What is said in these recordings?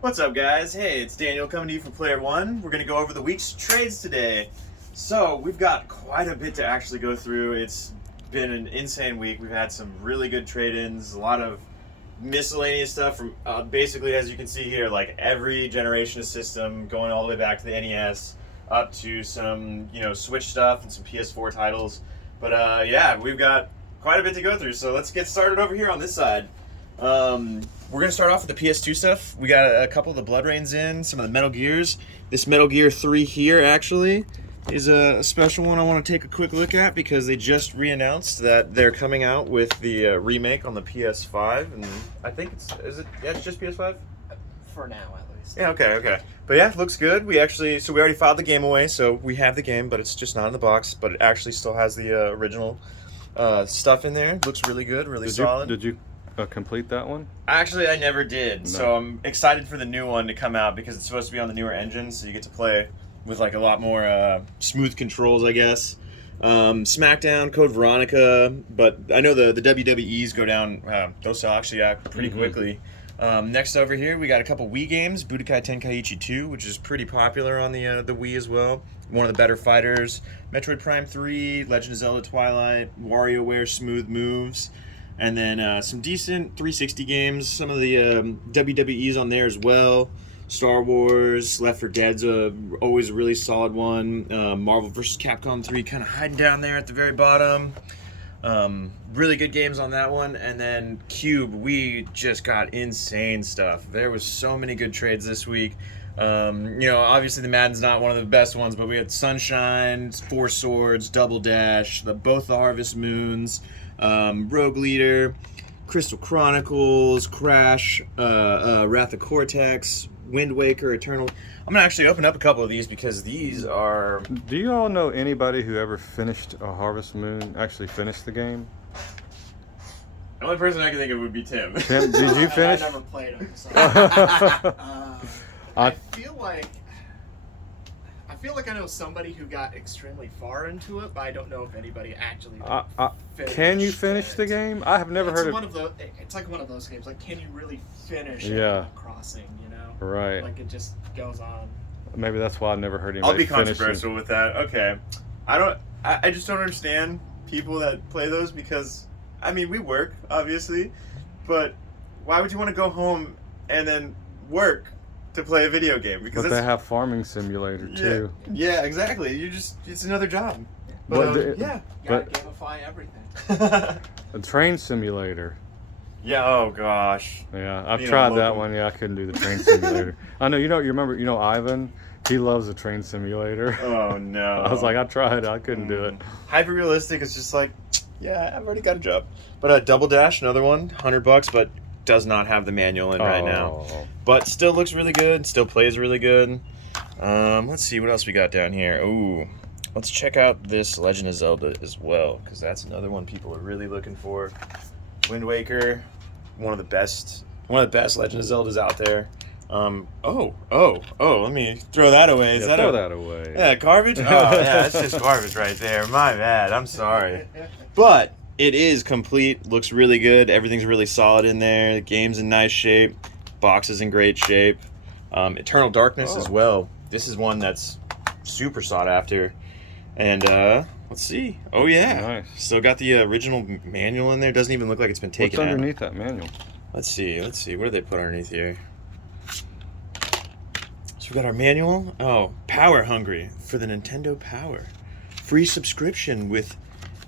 What's up, guys? Hey, it's Daniel coming to you from Player One. We're going to go over the week's trades today. So, we've got quite a bit to actually go through. It's been an insane week. We've had some really good trade-ins, a lot of miscellaneous stuff from basically, as you can see here, like every generation of system, going all the way back to the NES, up to some, Switch stuff and some PS4 titles. But yeah, we've got quite a bit to go through, so let's get started over here on this side. We're going to start off with the PS2 stuff. We got a couple of the Blood Rains in, some of the Metal Gears. This Metal Gear 3 here, actually, is a special one I want to take a quick look at because they just re-announced that they're coming out with the remake on the PS5, and I think it's just PS5? For now, at least. Yeah, okay. But yeah, looks good. We already filed the game away, so we have the game, but it's just not in the box, but it actually still has the original stuff in there. Looks really good, really solid. Did you complete that one? Actually, I never did. No. So I'm excited for the new one to come out because it's supposed to be on the newer engine, so you get to play with like a lot more smooth controls, I guess. SmackDown, Code Veronica, but I know the WWEs go down. Those sell actually pretty quickly. Next over here, we got a couple Wii games. Budokai Tenkaichi 2, which is pretty popular on the Wii as well. One of the better fighters. Metroid Prime 3, Legend of Zelda Twilight, WarioWare Smooth Moves. And then some decent 360 games. Some of the WWEs on there as well. Star Wars, Left 4 Dead's always a really solid one. Marvel vs. Capcom 3 kind of hiding down there at the very bottom. Really good games on that one. And then Cube, we just got insane stuff. There was so many good trades this week. Obviously the Madden's not one of the best ones, but we had Sunshine, Four Swords, Double Dash, both the Harvest Moons, Rogue Leader, Crystal Chronicles, Crash, Wrath of Cortex, Wind Waker, Eternal. I'm gonna actually open up a couple of these because these are... Do you all know anybody who ever finished a Harvest Moon, actually finished the game? The only person I can think of would be Tim. Tim, did you finish? I never played them. So. I I feel like I know somebody who got extremely far into it, but I don't know if anybody actually finished. Can you finish the game? I have never heard of. It's like one of those games. Like, can you really finish Yeah. Crossing? Right. Like, it just goes on. Maybe that's why I've never heard anybody. I'll be finish controversial with that. Okay, I just don't understand people that play those because, I mean, we work obviously, but why would you want to go home and then work to play a video game? Because But they have Farming Simulator too. Yeah, exactly. It's another job. But yeah. You gotta But- gamify everything. A Train Simulator. Yeah. Oh gosh. Yeah, I've Being a tried that local- one. Yeah, I couldn't do the Train Simulator. I know. You remember Ivan? He loves the Train Simulator. Oh no. I was like, I tried. I couldn't do it. Hyper realistic is just like, yeah, I've already got a job. But Double Dash, another one, $100, but does not have the manual in right now. Oh. But still looks really good. Still plays really good. Let's see what else we got down here. Ooh, let's check out this Legend of Zelda as well, because that's another one people are really looking for. Wind Waker, one of the best Legend of Zeldas out there. Let me throw that away. Is Yeah, that throw that away. Yeah, garbage? Oh, yeah, that's just garbage right there. My bad. I'm sorry. But it is complete. Looks really good. Everything's really solid in there. The game's in nice shape. Box is in great shape. Eternal Darkness as well. This is one that's super sought after. And let's see. Oh, yeah. Nice. Still got the original manual in there. Doesn't even look like it's been taken What's out. underneath that manual? Let's see. What do they put underneath here? So we got our manual. Oh, Power Hungry for the Nintendo Power. Free subscription with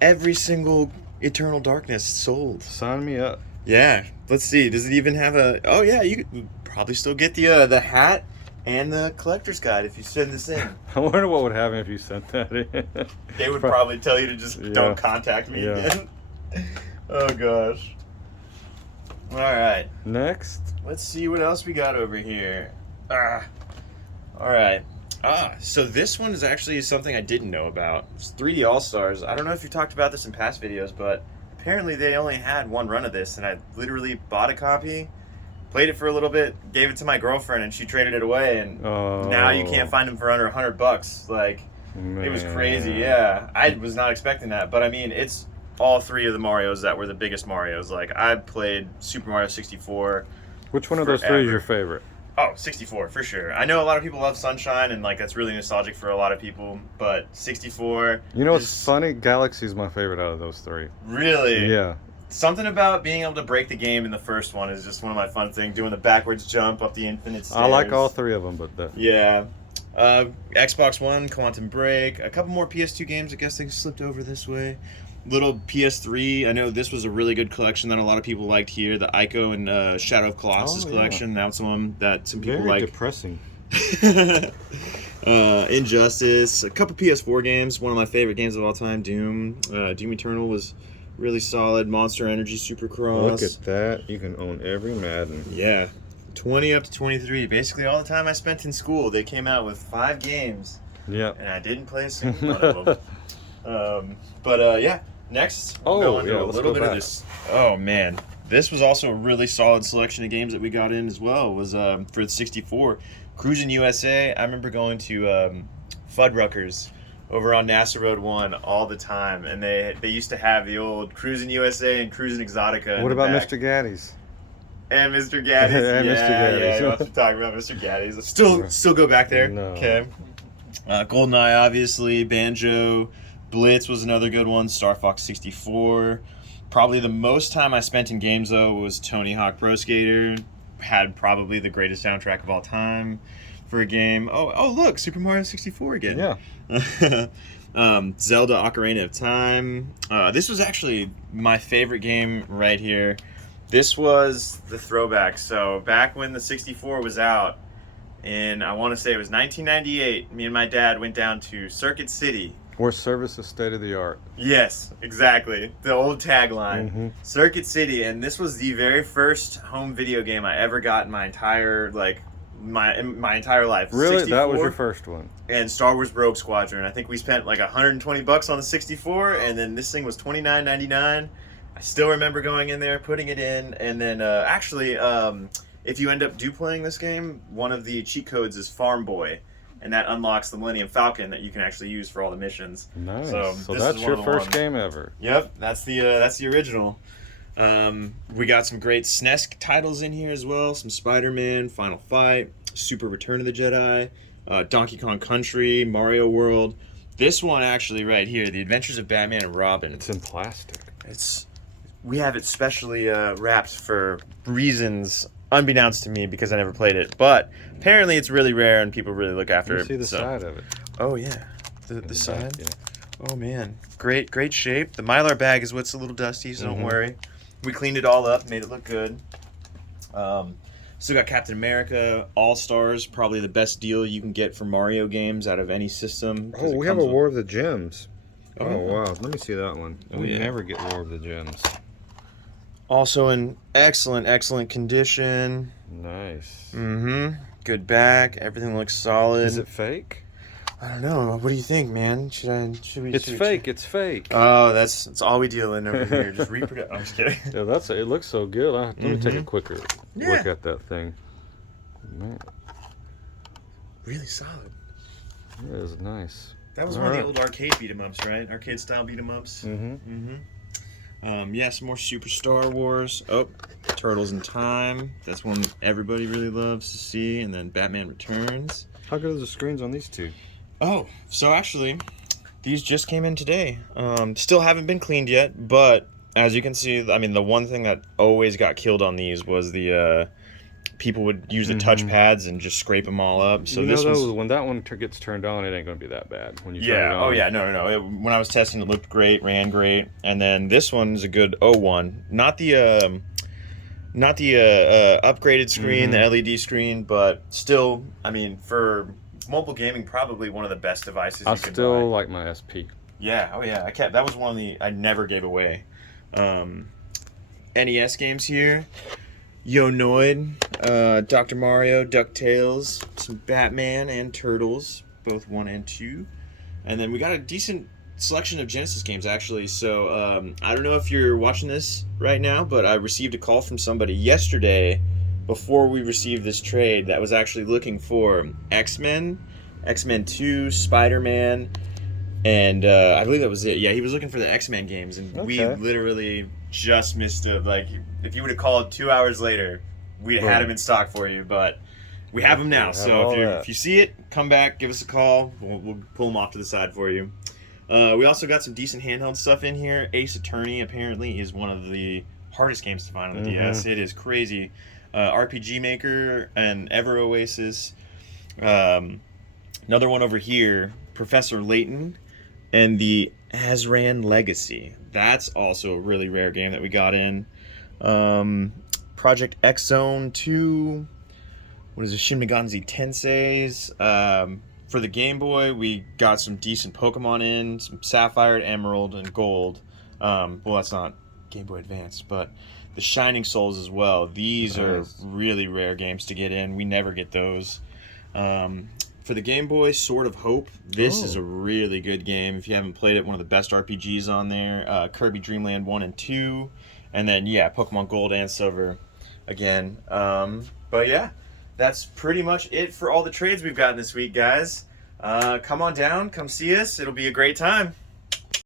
every single Eternal Darkness sold. Sign me up. Yeah. Let's see. Does it even have a... Oh, yeah. You could probably still get the hat and the collector's guide if you send this in. I wonder what would happen if you sent that in. They would probably tell you to just Yeah. don't contact me Yeah. again. Oh, gosh. All right. Next. Let's see what else we got over here. All right. So this one is actually something I didn't know about. It's 3D All-Stars. I don't know if you talked about this in past videos, but apparently they only had one run of this, and I literally bought a copy, played it for a little bit, gave it to my girlfriend, and she traded it away, and now you can't find them for under $100. Like, it was crazy. Yeah, I was not expecting that, but I mean, it's all three of the Marios that were the biggest Marios. Like, I played Super Mario 64. Which one of those three is your favorite? Oh, 64 for sure. I know a lot of people love Sunshine, and like that's really nostalgic for a lot of people. But 64. You know what's is funny? Galaxy's my favorite out of those three. Really? Yeah. Something about being able to break the game in the first one is just one of my fun things. Doing the backwards jump up the infinite stairs. I like all three of them, but that. Yeah. Xbox One, Quantum Break, a couple more PS2 games. I guess they slipped over this way. Little PS3. I know this was a really good collection that a lot of people liked here. The Ico and Shadow of Colossus Oh, yeah. collection. That's one that some people Very like. depressing. Injustice. A couple PS4 games. One of my favorite games of all time. Doom. Doom Eternal was really solid. Monster Energy Supercross. Look at that. You can own every Madden. Yeah. 20 up to 23. Basically, all the time I spent in school, they came out with 5 games, Yeah. and I didn't play a single one of them. Yeah. Next, Oh, we'll go into yeah, a let's little go bit of back. this. Oh man, this was also a really solid selection of games that we got in as well. Was for the 64, Cruising USA. I remember going to Fuddruckers over on NASA Road 1 all the time, and they used to have the old Cruising USA and Cruising Exotica. in What the about back. Mr. Gaddy's? And Mr. Gaddy's. And yeah, Mr. Gaddy's. Yeah, I don't have to talk about Mr. Gaddy's. Still go back there. No. Okay. GoldenEye, obviously. Banjo. Blitz was another good one. Star Fox 64. Probably the most time I spent in games, though, was Tony Hawk Pro Skater. Had probably the greatest soundtrack of all time for a game. Oh, look, Super Mario 64 again. Yeah. Zelda Ocarina of Time. This was actually my favorite game right here. This was the throwback. So back when the 64 was out, and I want to say it was 1998, me and my dad went down to Circuit City. Where service is state of the art. Yes, exactly. The old tagline. Mhm. Circuit City, and this was the very first home video game I ever got in my entire my entire life. Really? 64. That was your first one? And Star Wars Rogue Squadron. I think we spent like $120 on the 64, and then this thing was $29.99. I still remember going in there, putting it in, and then if you end up playing this game, one of the cheat codes is Farm Boy, and that unlocks the Millennium Falcon that you can actually use for all the missions. Nice. So So this that's is your one of the first ones. game ever. Yep, that's the original. We got some great SNES titles in here as well. Some Spider-Man, Final Fight, Super Return of the Jedi, Donkey Kong Country, Mario World. This one actually right here, The Adventures of Batman and Robin. It's in plastic. We have it specially wrapped for reasons unbeknownst to me because I never played it. But apparently it's really rare and people really look after You it. see the so- side of it. Oh yeah, the in side. back, yeah. Oh man, great shape. The Mylar bag is what's a little dusty, so don't Mhm. worry. We cleaned it all up, made it look good. Still got Captain America All Stars, probably the best deal you can get for Mario games out of any system. 'cause Oh, it we have comes a with- War of the Gems. Oh. Oh, wow. Let me see that one. Oh, We yeah. never get War of the Gems. Also in excellent condition. Nice. Mm-hmm. Good back. Everything looks solid. Is it fake? I don't know. What do you think, man? Should we? It's fake. It's fake. Oh, that's all we deal in over here. Just reproduce. I'm just kidding. Yeah, it looks so good. Let me take a quicker Yeah. look at that thing. Man, Really solid. that is nice. That was All one of right. the old arcade beat 'em ups, right? Arcade style beat 'em ups. Mm-hmm. Yeah, some more Super Star Wars. Oh, Turtles in Time. That's one everybody really loves to see. And then Batman Returns. How good are the screens on these two? Oh, so actually, these just came in today. Still haven't been cleaned yet, but as you can see, I mean, the one thing that always got killed on these was the people would use the touch pads and just scrape them all up. So you this know, was. though, when that one gets turned on, it ain't gonna be that bad. When you turn it Yeah. on. Oh, yeah. No. When I was testing, it looked great, ran great, and then this one's a good O1. Not the upgraded screen, the LED screen, but still, I mean, for mobile gaming, probably one of the best devices I you can still buy. like my SP. Yeah. Oh, yeah. That was one of I never gave away. NES games here. Yo-Noid, Dr. Mario, DuckTales, some Batman and Turtles, both 1 and 2. And then we got a decent selection of Genesis games, actually. So I don't know if you're watching this right now, but I received a call from somebody yesterday before we received this trade that was actually looking for X-Men, X-Men 2, Spider-Man, and I believe that was it. Yeah, he was looking for the X-Men games, and we Okay. literally just missed it. Like, if you would have called 2 hours later, we'd have had Right. him in stock for you, but we have them now. have So all if that. if you see it, come back, give us a call. We'll pull them off to the side for you. We also got some decent handheld stuff in here. Ace Attorney apparently is one of the hardest games to find on the DS. It is crazy. RPG Maker and Ever Oasis. Another one over here, Professor Layton and the Azran Legacy. That's also a really rare game that we got in. Project X Zone 2. What is it? Shin Megami Tensei's. For the Game Boy, we got some decent Pokemon in, some Sapphire, Emerald, and Gold. Well, that's not Game Boy Advance, but the Shining Souls as well. These are really rare games to get in. We never get those. For the Game Boy, Sword of Hope. This is a really good game. If you haven't played it, one of the best RPGs on there. Kirby Dream Land 1 and 2. And then, yeah, Pokemon Gold and Silver again. But yeah, that's pretty much it for all the trades we've gotten this week, guys. Come on down, come see us. It'll be a great time.